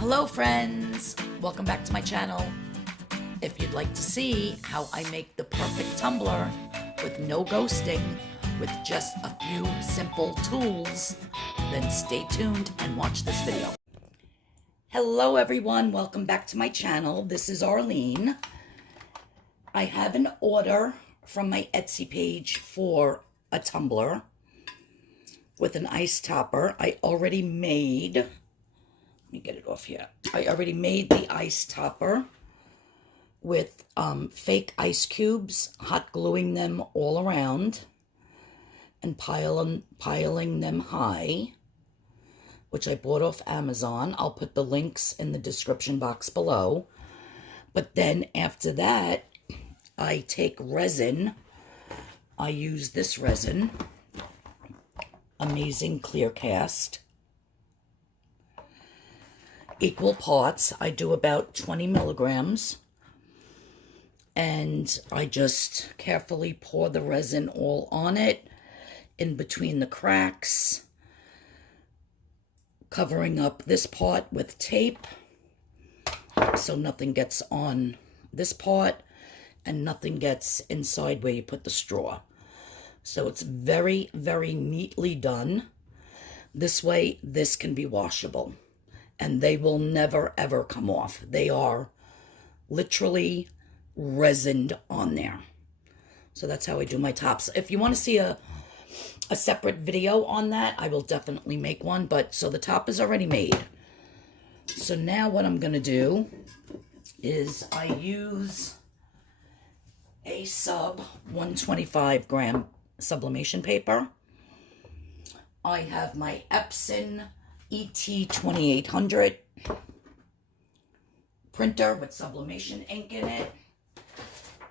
Hello friends, welcome back to my channel. If you'd like to see how I make the perfect tumbler with no ghosting, with just a few simple tools, then stay tuned and watch this video. Hello everyone, welcome back to my channel. This is Arlene. I have an order from my Etsy page for a tumbler with an ice topper. I already made, let me get it off here. I already made the ice topper with fake ice cubes, hot gluing them all around and piling them high, which I bought off Amazon. I'll put the links in the description box below. But then after that, I take resin. I use this resin, Amazing Clear Cast. Equal parts. I do about 20 milligrams. And I just carefully pour the resin all on it, in between the cracks, covering up this part with tape so nothing gets on this part and nothing gets inside where you put the straw. So it's very, very neatly done. This way, this can be washable. And they will never, ever come off. They are literally resined on there. So that's how I do my tops. If you want to see a separate video on that, I will definitely make one. But so the top is already made. So now what I'm going to do is I use a sub 125 gram sublimation paper. I have my Epson ET2800 printer with sublimation ink in it.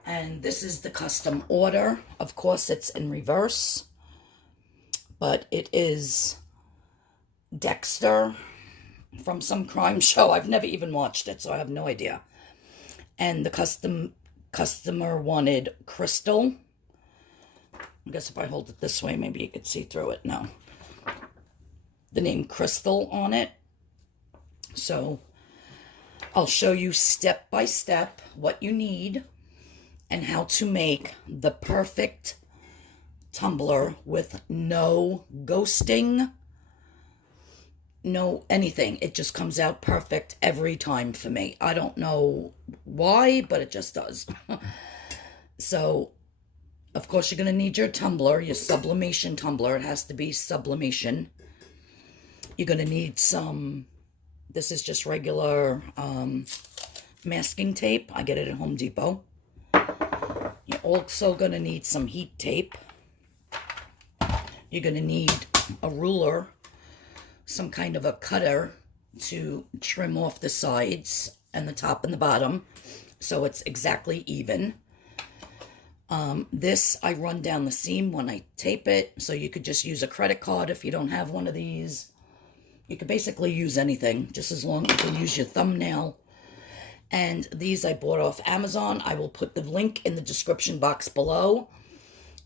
And this is the custom order. Of course, it's in reverse, but it is Dexter from some crime show. I've never even watched it, so I have no idea. And the customer wanted crystal. I guess if I hold it this way, maybe you could see through it. No. The name Crystal on it. So I'll show you step by step what you need and how to make the perfect tumbler with no ghosting, no anything. It just comes out perfect every time for me. I don't know why, but it just does. So, of course, you're going to need your tumbler, your sublimation tumbler. It has to be sublimation. You're going to need some, this is just regular masking tape. I get it at Home Depot. You're also going to need some heat tape. You're going to need a ruler, some kind of a cutter to trim off the sides and the top and the bottom so it's exactly even. This I run down the seam when I tape it, so you could just use a credit card if you don't have one of these. You could basically use anything, just as long as you can use your thumbnail. And these I bought off Amazon. I will put the link in the description box below.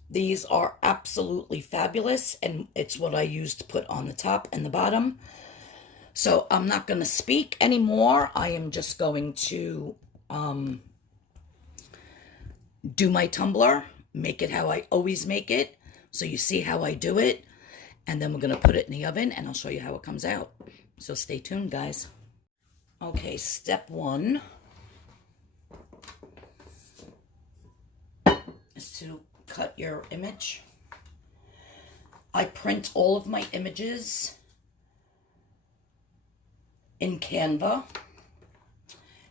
These are absolutely fabulous, and it's what I use to put on the top and the bottom. So I'm not going to speak anymore. I am just going to do my tumbler, make it how I always make it, so you see how I do it. And then we're going to put it in the oven, and I'll show you how it comes out. So stay tuned, guys. Okay, step one is to cut your image. I print all of my images in Canva,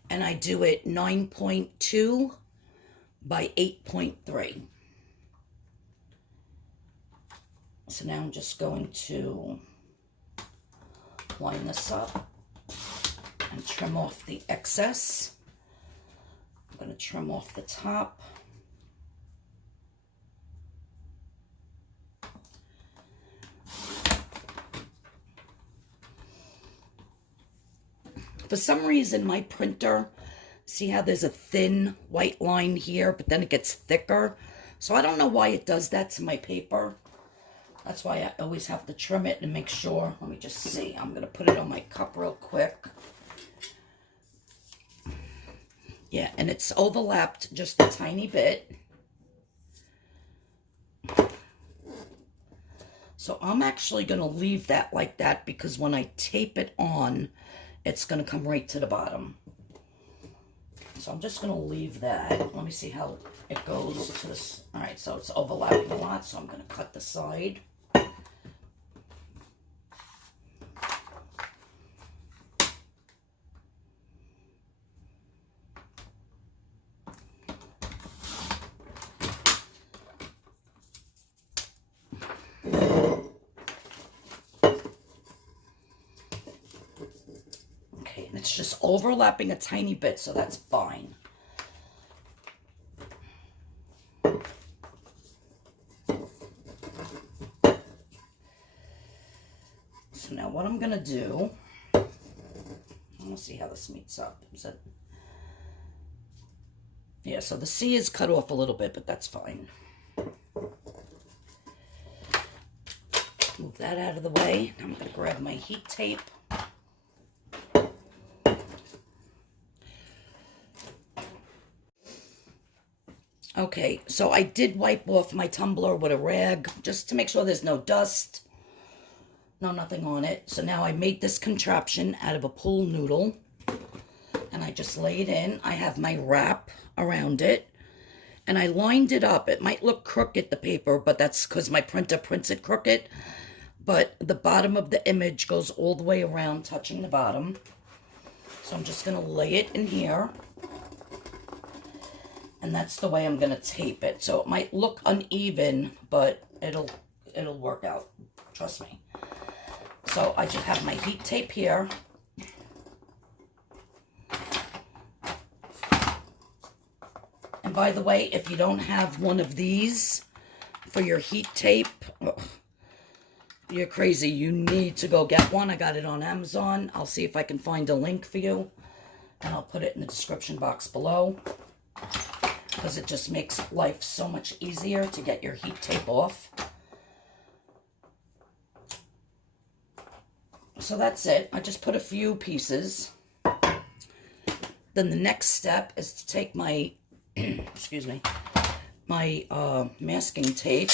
and I do it 9.2 by 8.3. So now I'm just going to line this up and trim off the excess. I'm going to trim off the top. For some reason, my printer, see how there's a thin white line here, but then it gets thicker. So I don't know why it does that to my paper. That's why I always have to trim it and make sure. Let me just see. I'm going to put it on my cup real quick. and it's overlapped just a tiny bit. So I'm actually going to leave that like that because when I tape it on, it's going to come right to the bottom. So I'm just going to leave that. Let me see how it goes to this. All right, so it's overlapping a lot, so I'm going to cut the side. Okay, and it's just overlapping a tiny bit, so that's fine. So now what I'm going to do, let's see how this meets up. Is it? Yeah, so the C is cut off a little bit, but that's fine. Move that out of the way. I'm going to grab my heat tape. Okay, so I did wipe off my tumbler with a rag just to make sure there's no dust. Nothing on it. So now I made this contraption out of a pool noodle. And I just lay it in. I have my wrap around it. And I lined it up. It might look crooked, the paper, but that's because my printer prints it crooked. But the bottom of the image goes all the way around, touching the bottom. So I'm just going to lay it in here. And that's the way I'm going to tape it. So it might look uneven, but it'll work out. Trust me. So I just have my heat tape here. And by the way, if you don't have one of these for your heat tape, you're crazy. You need to go get one. I got it on Amazon. I'll see if I can find a link for you. And I'll put it in the description box below. Because it just makes life so much easier to get your heat tape off. So that's it. I just put a few pieces. Then the next step is to take my, excuse me, my masking tape.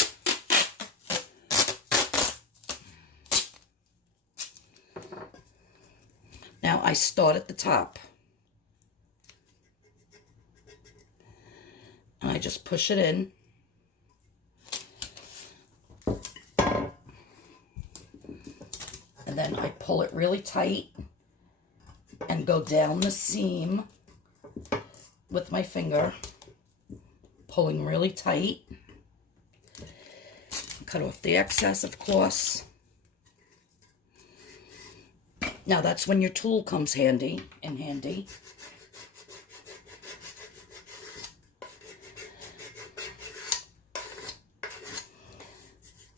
Now I start at the top. And I just push it in. And then I pull it really tight and go down the seam with my finger, pulling really tight. Cut off the excess, of course. Now that's when your tool comes in handy.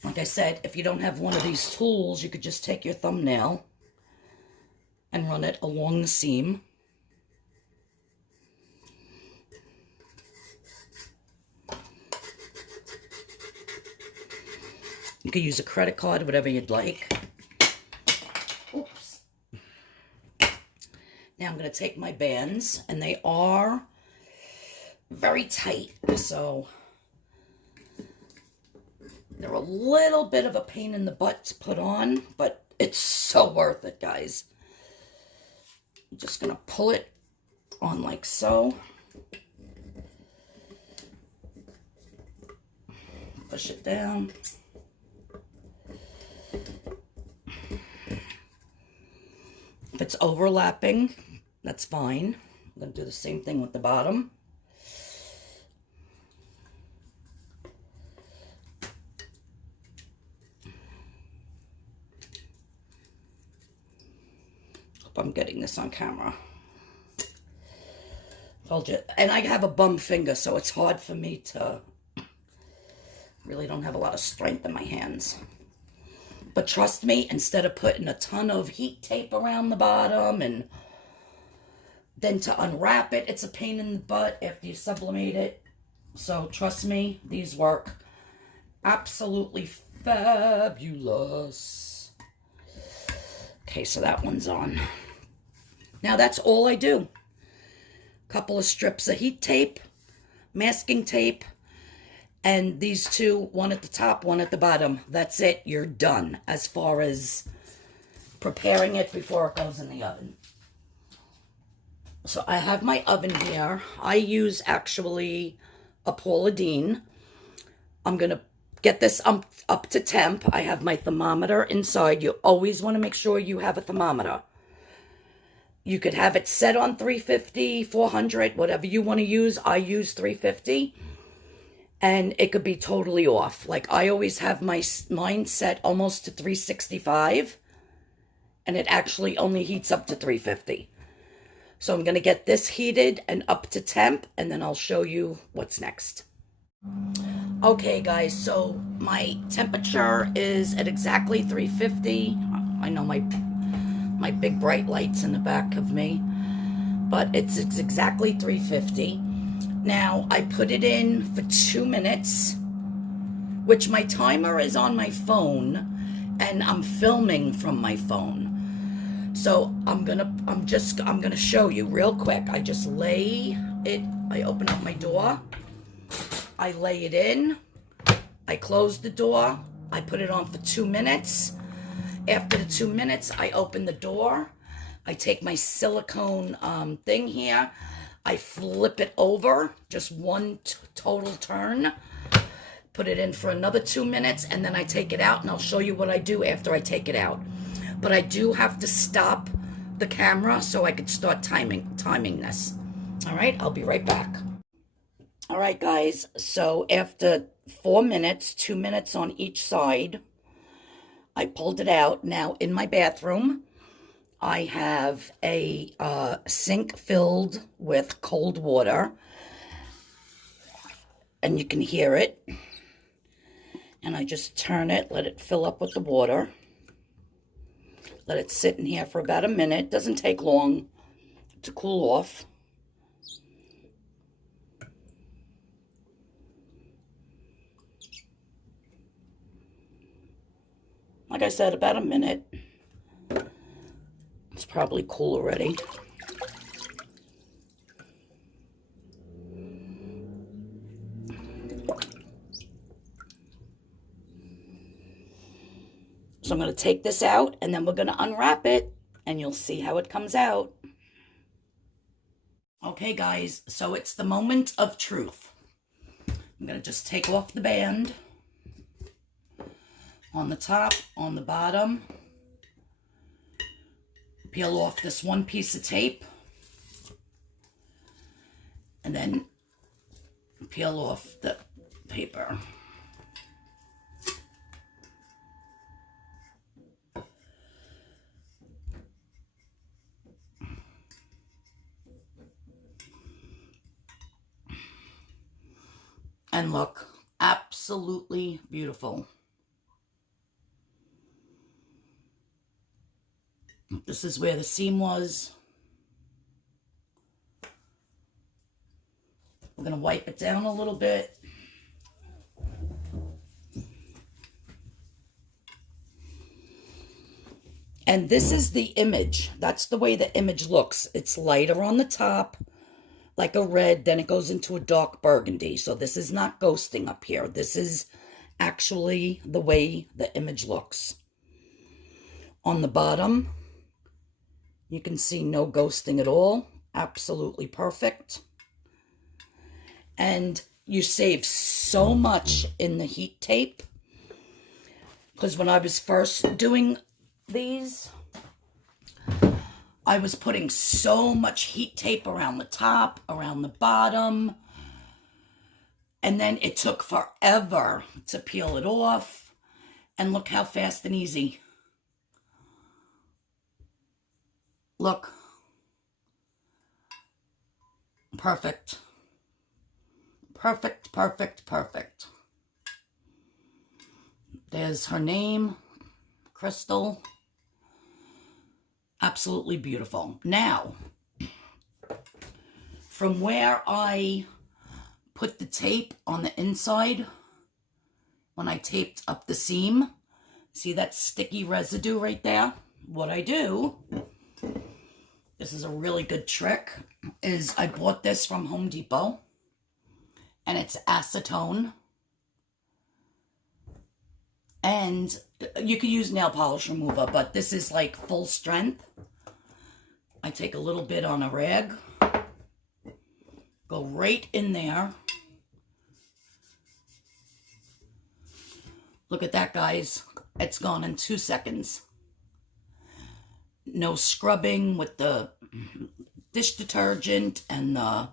Like I said, if you don't have one of these tools, you could just take your thumbnail and run it along the seam. You could use a credit card, whatever you'd like. Oops. Now I'm going to take my bands, and they are very tight, so they're a little bit of a pain in the butt to put on, but it's so worth it, guys. I'm just going to pull it on like so. Push it down. If it's overlapping, that's fine. I'm going to do the same thing with the bottom. Hope I'm getting this on camera. Told you. And I have a bum finger, so it's hard for me to... Really don't have a lot of strength in my hands. But trust me, instead of putting a ton of heat tape around the bottom and then to unwrap it, it's a pain in the butt after you sublimate it. So trust me, these work absolutely fabulous. Okay, so that one's on. Now that's all I do. couple of strips of heat tape, masking tape, and these two, one at the top, one at the bottom. That's it. You're done as far as preparing it before it goes in the oven. So I have my oven here. I use actually a Paula Deen. I'm going to get this up to temp. I have my thermometer inside. You always want to make sure you have a thermometer. You could have it set on 350, 400, whatever you want to use. I use 350. And it could be totally off. Like I always have mine set almost to 365. And it actually only heats up to 350. So I'm going to get this heated and up to temp, and then I'll show you what's next. Okay, guys, so my temperature is at exactly 350. I know my big bright light's in the back of me, but it's exactly 350. Now, I put it in for 2 minutes, which my timer is on my phone, and I'm filming from my phone. So I'm gonna show you real quick. I just lay it, I open up my door, I lay it in, I close the door, I put it on for 2 minutes. After the 2 minutes, I open the door, I take my silicone thing here, I flip it over, just one total turn, put it in for another 2 minutes, and then I take it out, and I'll show you what I do after I take it out. But I do have to stop the camera so I could start timing this. All right, I'll be right back. All right, guys, so after 4 minutes, 2 minutes on each side, I pulled it out. Now, in my bathroom, I have a sink filled with cold water, and you can hear it. And I just turn it, let it fill up with the water. Let it sit in here for about a minute. Doesn't take long to cool off. Like I said, about a minute. It's probably cool already. So I'm going to take this out, and then we're going to unwrap it, and you'll see how it comes out. Okay, guys, so it's the moment of truth. I'm going to just take off the band on the top, on the bottom. Peel off this one piece of tape, and then peel off the paper. And look, absolutely beautiful. This is where the seam was. We're going to wipe it down a little bit. And this is the image. That's the way the image looks. It's lighter on the top, like a red, then it goes into a dark burgundy. So this is not ghosting up here. This is actually the way the image looks. On the bottom, you can see no ghosting at all. Absolutely perfect. And you save so much in the heat tape. Because when I was first doing these, I was putting so much heat tape around the top, around the bottom, and then it took forever to peel it off. And look how fast and easy. Look. Perfect. Perfect, perfect, perfect. There's her name, Crystal. Absolutely beautiful. Now, from where I put the tape on the inside, when I taped up the seam, see that sticky residue right there? What I do this is a really good trick, is I bought this from Home Depot, and it's acetone. And you could use nail polish remover, but this is like full strength. I take a little bit on a rag, go right in there. Look at that, guys. It's gone in 2 seconds. No scrubbing with the dish detergent and the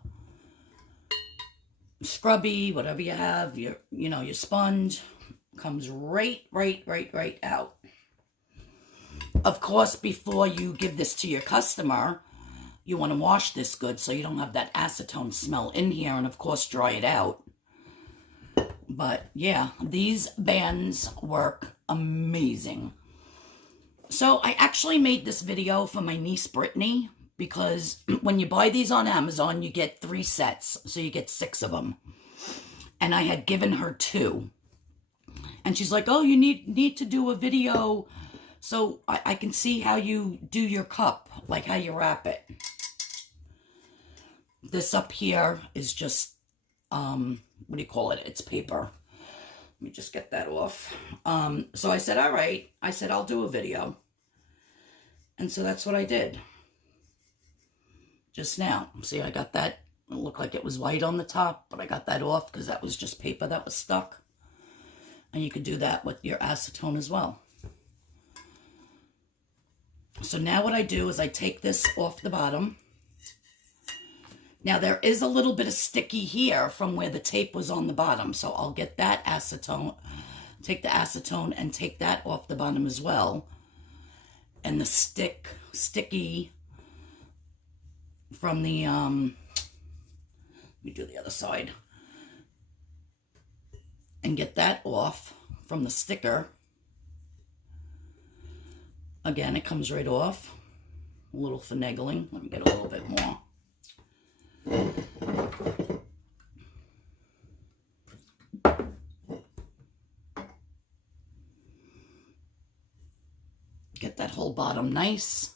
scrubby, whatever you have, your sponge. Comes right out. Of course, before you give this to your customer, you want to wash this good so you don't have that acetone smell in here, and of course dry it out. But yeah, these bands work amazing. So I actually made this video for my niece Brittany, because when you buy these on Amazon, you get 3 sets, so you get 6 of them. And I had given her 2. And she's like, oh, you need to do a video so I can see how you do your cup, like how you wrap it. This up here is just, what do you call it? It's paper. Let me just get that off. So I said, all right. I said, I'll do a video. And so that's what I did. Just now. See, I got that. It looked like it was white on the top, but I got that off because that was just paper that was stuck. And you could do that with your acetone as well. So now what I do is I take this off the bottom. Now there is a little bit of sticky here from where the tape was on the bottom. So I'll get that acetone, take the acetone and take that off the bottom as well. And the sticky from the, let me do the other side. And get that off from the sticker. Again, it comes right off. A little finagling. Let me get a little bit more. Get that whole bottom nice.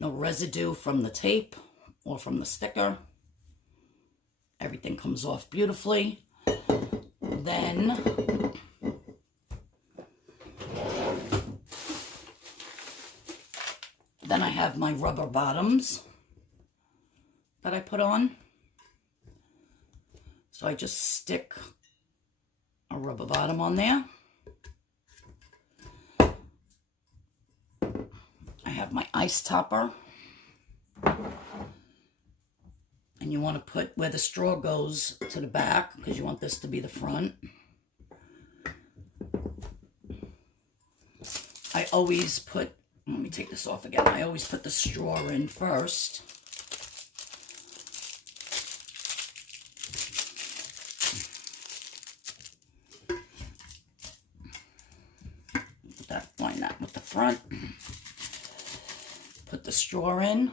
No residue from the tape or from the sticker. Everything comes off beautifully. Then I have my rubber bottoms that I put on. So I just stick a rubber bottom on there. I have my ice topper. And you want to put where the straw goes to the back, because you want this to be the front. I always put, let me take this off again. I always put the straw in first. Line that with the front. Put the straw in.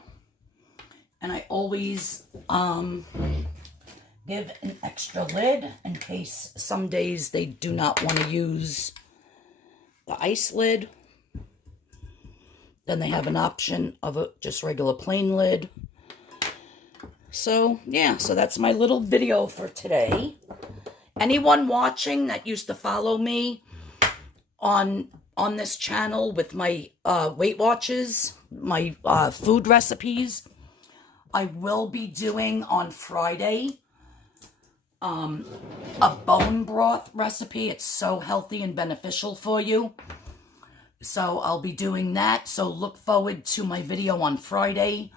And I always give an extra lid in case some days they do not want to use the ice lid. Then they have an option of a just regular plain lid. So yeah, so that's my little video for today. Anyone watching that used to follow me on this channel with my Weight Watchers, my food recipes, I will be doing on Friday a bone broth recipe. It's so healthy and beneficial for you. So I'll be doing that. So look forward to my video on Friday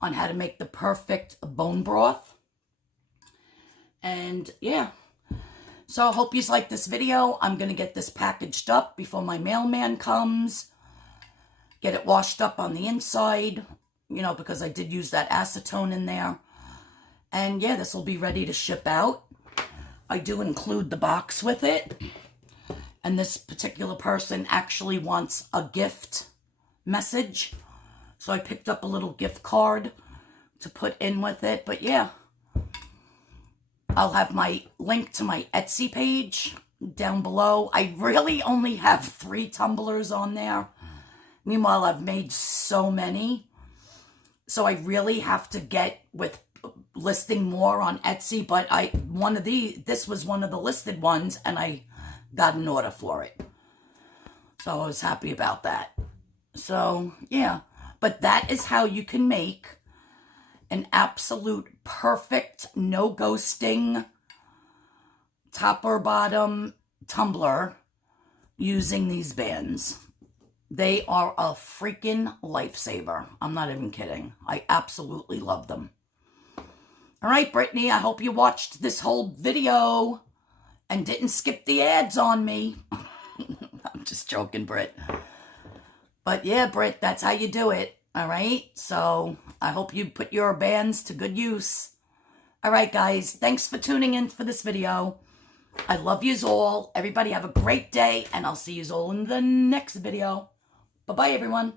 on how to make the perfect bone broth. And yeah. So I hope you like this video. I'm going to get this packaged up before my mailman comes. Get it washed up on the inside. You know, because I did use that acetone in there. And yeah, this will be ready to ship out. I do include the box with it. And this particular person actually wants a gift message. So I picked up a little gift card to put in with it. But yeah, I'll have my link to my Etsy page down below. I really only have 3 tumblers on there. Meanwhile, I've made so many. so I really have to get with listing more on Etsy, but this was one of the listed ones, and I got an order for it. So I was happy about that. So, yeah. But that is how you can make an absolute perfect, no ghosting, top or bottom tumbler using these bands. They are a freaking lifesaver. I'm not even kidding. I absolutely love them. All right, Brittany, I hope you watched this whole video and didn't skip the ads on me. I'm just joking, Britt. But yeah, Britt, that's how you do it. All right? So I hope you put your bands to good use. All right, guys. Thanks for tuning in for this video. I love yous all. Everybody have a great day, and I'll see yous all in the next video. Bye-bye, everyone.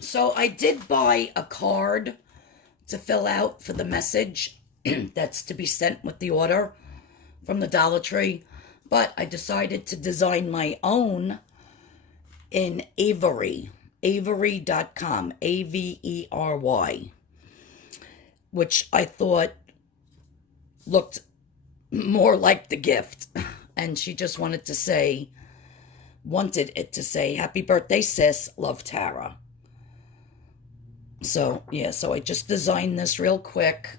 So I did buy a card to fill out for the message that's to be sent with the order from the Dollar Tree. But I decided to design my own in Avery. Avery.com. Avery. Which I thought looked more like the gift. And she just wanted it to say, happy birthday, sis, love, Tara. So, yeah, so I just designed this real quick.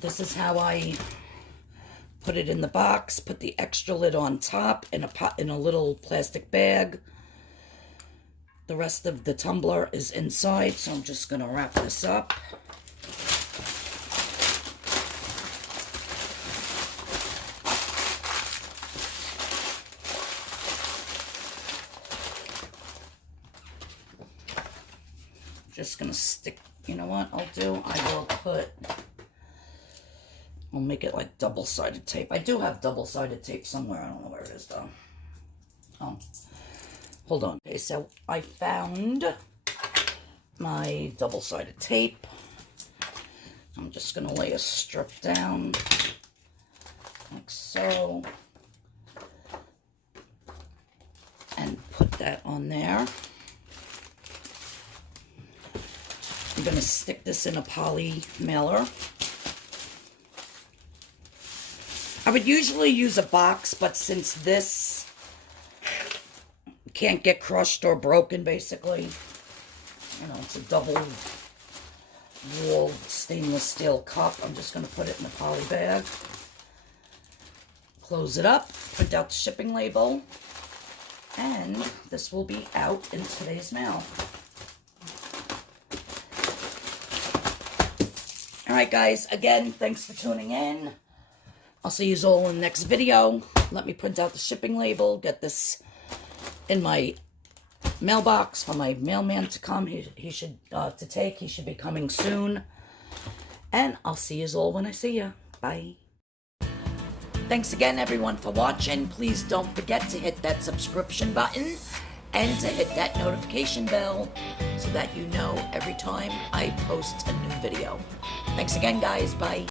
This is how I put it in the box, put the extra lid on top in a little plastic bag. The rest of the tumbler is inside, so I'm just going to wrap this up. Just gonna stick, you know what I'll do? I'll make it like double-sided tape. I do have double-sided tape somewhere. I don't know where it is though. Oh, hold on. Okay, so I found my double-sided tape. I'm just gonna lay a strip down like so. And put that on there. I'm going to stick this in a poly mailer. I would usually use a box, but since this can't get crushed or broken, basically, you know, it's a double-walled stainless steel cup. I'm just going to put it in a poly bag. Close it up, print out the shipping label, and this will be out in today's mail. Alright guys, again, thanks for tuning in. I'll see you all in the next video. Let me print out the shipping label, get this in my mailbox for my mailman to come. He should be coming soon. And I'll see you all when I see you. Bye. Thanks again everyone for watching. Please don't forget to hit that subscription button and to hit that notification bell so that you know every time I post a new video. Thanks again, guys. Bye.